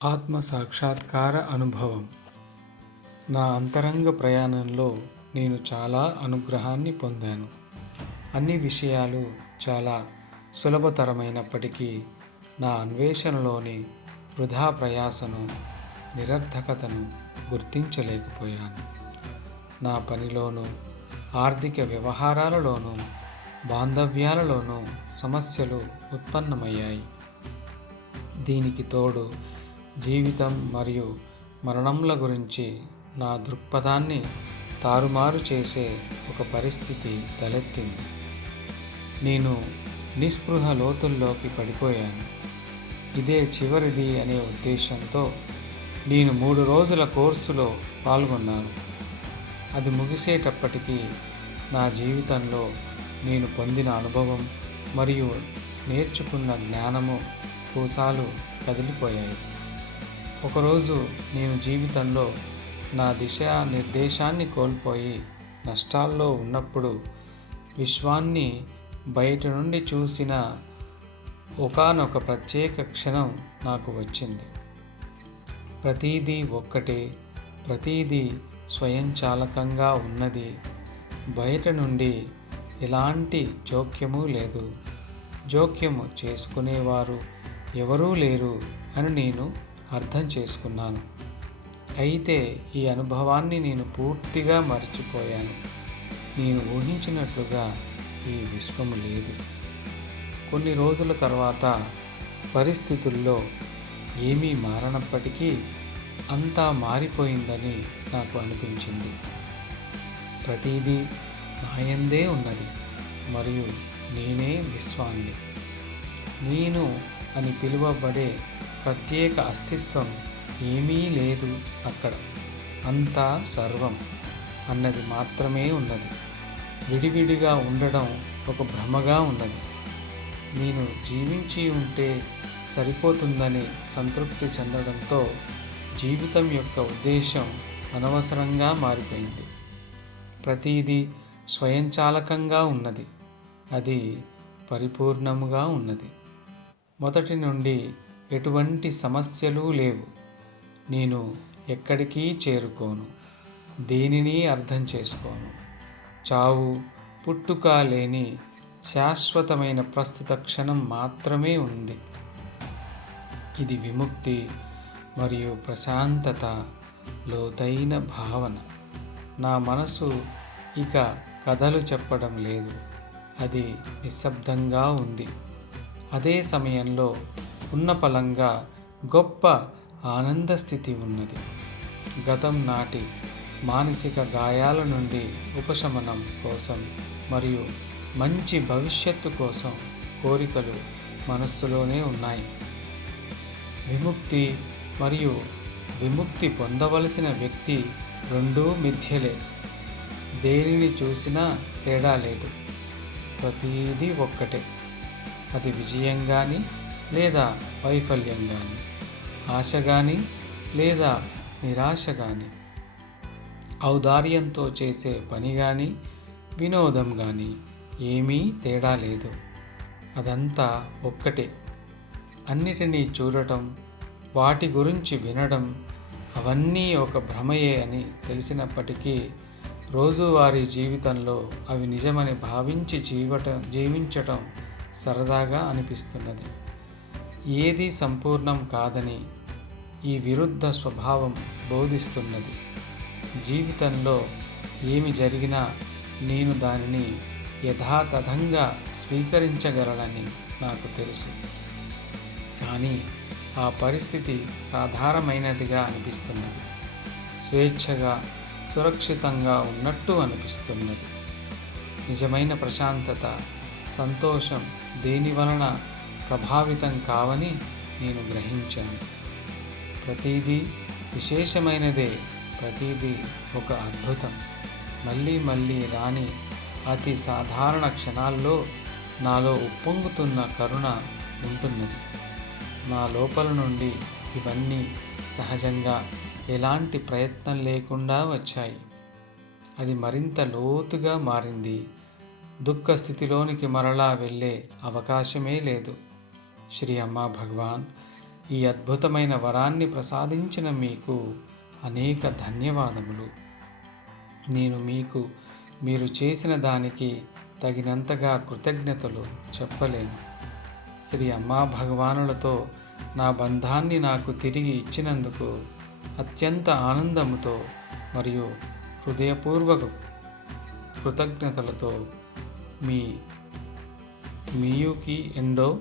ఆత్మ సాక్షాత్కార అనుభవం. నా అంతరంగ ప్రయాణంలో నేను చాలా అనుగ్రహాన్ని పొందాను. అన్ని విషయాలు చాలా సులభతరమైనప్పటికీ నా అన్వేషణలోని వృధా ప్రయాసను, నిరర్థకతను గుర్తించలేకపోయాను. నా పనిలోనూ, ఆర్థిక వ్యవహారాలలోనూ, బాంధవ్యాలలోనూ సమస్యలు ఉత్పన్నమయ్యాయి. దీనికి తోడు జీవితం మరియు మరణంల గురించి నా దృక్పథాన్ని తారుమారు చేసే ఒక పరిస్థితి తలెత్తింది. నేను నిస్పృహ లోతుల్లోకి పడిపోయాను. ఇదే చివరిది అనే ఉద్దేశంతో నేను 3 రోజుల కోర్సులో పాల్గొన్నాను. అది ముగిసేటప్పటికీ నా జీవితంలో నేను పొందిన అనుభవం మరియు నేర్చుకున్న జ్ఞానము పూసాలు కదిలిపోయాయి. ఒకరోజు నేను జీవితంలో నా దిశా నిర్దేశాన్ని కోల్పోయి నష్టాల్లో ఉన్నప్పుడు విశ్వాన్ని బయట నుండి చూసిన ఒకానొక ప్రత్యేక క్షణం నాకు వచ్చింది. ప్రతీదీ ఒక్కటే, ప్రతీదీ స్వయంచాలకంగా ఉన్నది, బయట నుండి ఎలాంటి జోక్యము లేదు, జోక్యము చేసుకునేవారు ఎవరూ లేరు అని నేను అర్థం చేసుకున్నాను. అయితే ఈ అనుభవాన్ని నేను పూర్తిగా మర్చిపోయాను. నేను ఊహించినట్లుగా ఈ విశ్వము లేదు. కొన్ని రోజుల తర్వాత పరిస్థితుల్లో ఏమీ మారనప్పటికీ అంతా మారిపోయిందని నాకు అనిపించింది. ప్రతిదీ నాయందే ఉన్నది మరియు నేనే విశ్వాన్ని. నేను అని పిలువబడే ప్రత్యేక అస్తిత్వం ఏమీ లేదు అక్కడ. అంతా సర్వం అన్నది మాత్రమే ఉన్నది. విడివిడిగా ఉండడం ఒక భ్రమగా ఉన్నది. నేను జీవించి ఉంటే సరిపోతుందని సంతృప్తి చెందడంతో జీవితం యొక్క ఉద్దేశం అనవసరంగా మారిపోయింది. ప్రతీదీ స్వయంచాలకంగా ఉన్నది. అది పరిపూర్ణముగా ఉన్నది. మొదటి నుండి ఎటువంటి సమస్యలు లేవు. నేను ఎక్కడికి చేరుకోను, దేనిని అర్థం చేసుకోను. చావు పుట్టుక లేని శాశ్వతమైన ప్రస్తుత క్షణం మాత్రమే ఉంది. ఇది విముక్తి మరియు ప్రశాంతత లోతైన భావన. నా మనసు ఇక కథలు చెప్పడం లేదు. అది నిశ్శబ్దంగా ఉంది. అదే సమయంలో ఉన్నపలంగా గొప్ప ఆనంద స్థితి ఉన్నది. గతం నాటి మానసిక గాయాల నుండి ఉపశమనం కోసం మరియు మంచి భవిష్యత్తు కోసం కోరికలు మనస్సులోనే ఉన్నాయి. విముక్తి మరియు విముక్తి పొందవలసిన వ్యక్తి రెండూ మిథ్యలే. దేనిని చూసినా తేడా లేదు. ప్రతిదీ ఒక్కటే. అది విజయం కానీ లేదా వైఫల్యం కానీ, ఆశ కానీ లేదా నిరాశ కానీ, ఔదార్యంతో చేసే పని కానీ వినోదం కానీ ఏమీ తేడా లేదు. అదంతా ఒక్కటే. అన్నిటినీ చూడటం, వాటి గురించి వినడం అవన్నీ ఒక భ్రమయే అని తెలిసినప్పటికీ రోజువారీ జీవితంలో అవి నిజమని భావించి జీవించటం సరదాగా అనిపిస్తున్నది. ఏది సంపూర్ణం కాదని ఈ విరుద్ధ స్వభావం బోధిస్తున్నది. జీవితంలో ఏమి జరిగినా నేను దానిని యథాతథంగా స్వీకరించగలనని నాకు తెలుసు. కానీ ఆ పరిస్థితి సాధారణమైనదిగా అనిపిస్తున్నది. స్వేచ్ఛగా, సురక్షితంగా ఉన్నట్టు అనిపిస్తున్నది. నిజమైన ప్రశాంతత, సంతోషం దేని వలన ప్రభావితం కావని నేను గ్రహించాను. ప్రతిదీ విశేషమైనదే. ప్రతిదీ ఒక అద్భుతం. మళ్ళీ మళ్ళీ రాని అతి సాధారణ క్షణాల్లో నాలో ఉప్పొంగుతున్న కరుణ ఉంటున్నది. నా లోపల నుండి ఇవన్నీ సహజంగా ఎలాంటి ప్రయత్నం లేకుండా వచ్చాయి. అది మరింత లోతుగా మారింది. దుఃఖ స్థితిలోనికి మరలా వెళ్ళే అవకాశమే లేదు. శ్రీ అమ్మా భగవాన్, ఈ అద్భుతమైన వరాన్ని ప్రసాదించిన మీకు అనేక ధన్యవాదములు. నేను మీకు మీరు చేసిన దానికి తగినంతగా కృతజ్ఞతలు చెప్పలేను. శ్రీ అమ్మా భగవానులతో నా బంధాన్ని నాకు తిరిగి ఇచ్చినందుకు అత్యంత ఆనందముతో మరియు హృదయపూర్వక కృతజ్ఞతలతో మీ మియుకి ఎండో